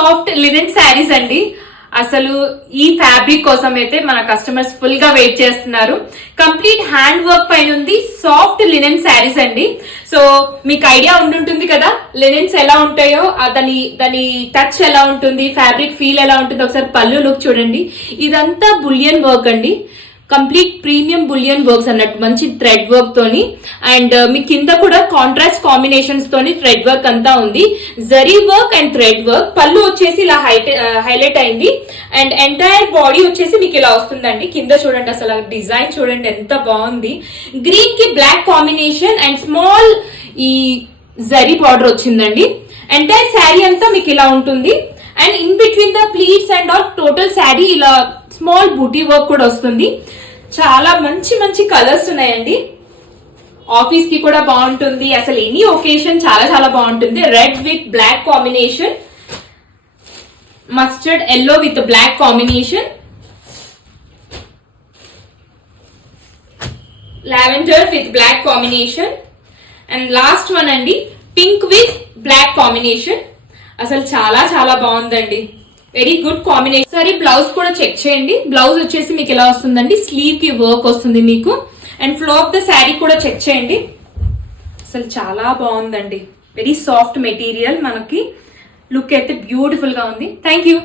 Soft linen saris అండి. అసలు ఈ ఫ్యాబ్రిక్ కోసం అయితే మన కస్టమర్స్ ఫుల్ గా వెయిట్ చేస్తున్నారు. కంప్లీట్ హ్యాండ్ వర్క్ పైన ఉంది, సాఫ్ట్ లినెన్ శారీస్ అండి. సో మీకు ఐడియా ఉండుంటుంది కదా లినెన్స్ ఎలా ఉంటాయో, దాని టచ్ ఎలా ఉంటుంది, ఫ్యాబ్రిక్ ఫీల్ ఎలా ఉంటుంది. ఒకసారి పళ్ళు లుక్ చూడండి. ఇదంతా బులియన్ వర్క్ అండి, కంప్లీట్ ప్రీమియం బులియన్ వర్క్స్ అన్నట్టు, మంచి థ్రెడ్ వర్క్ తోని. అండ్ మీ కింద కూడా కాంట్రాస్ట్ కాంబినేషన్స్ తోని థ్రెడ్ వర్క్ అంతా ఉంది, zari work and thread work. పళ్ళు వచ్చేసి ఇలా హైలైట్ అయింది. అండ్ ఎంటైర్ బాడీ వచ్చేసి మీకు ఇలా వస్తుందండి. కింద చూడండి, అసలు డిజైన్ చూడండి ఎంత బాగుంది. గ్రీన్ కి బ్లాక్ కాంబినేషన్ అండ్ స్మాల్ ఈ జరీ బార్డర్ వచ్చిందండి. ఎంటైర్ శారీ అంతా మీకు ఇలా ఉంటుంది. And in between the pleats and all total sari ఇలా స్మాల్ బూటీ వర్క్ కూడా వస్తుంది. చాలా మంచి మంచి కలర్స్ ఉన్నాయండి. ఆఫీస్ కి కూడా బాగుంటుంది, అసలు ఎనీ ఒకేషన్ చాలా చాలా బాగుంటుంది. Red with black combination, mustard yellow with black combination, lavender with black combination, and last one అండి పింక్ విత్ బ్లాక్ కాంబినేషన్. అసలు చాలా చాలా బాగుందండి, వెరీ గుడ్ కాంబినేషన్. సరే బ్లౌజ్ కూడా చెక్ చేయండి. బ్లౌజ్ వచ్చేసి మీకు ఎలా వస్తుందండి, స్లీవ్ కి వర్క్ వస్తుంది మీకు. And flow of the sari కూడా చెక్ చేయండి. అసలు చాలా బాగుందండి, వెరీ సాఫ్ట్ మెటీరియల్. మనకి లుక్ అయితే బ్యూటిఫుల్ గా ఉంది. Thank you.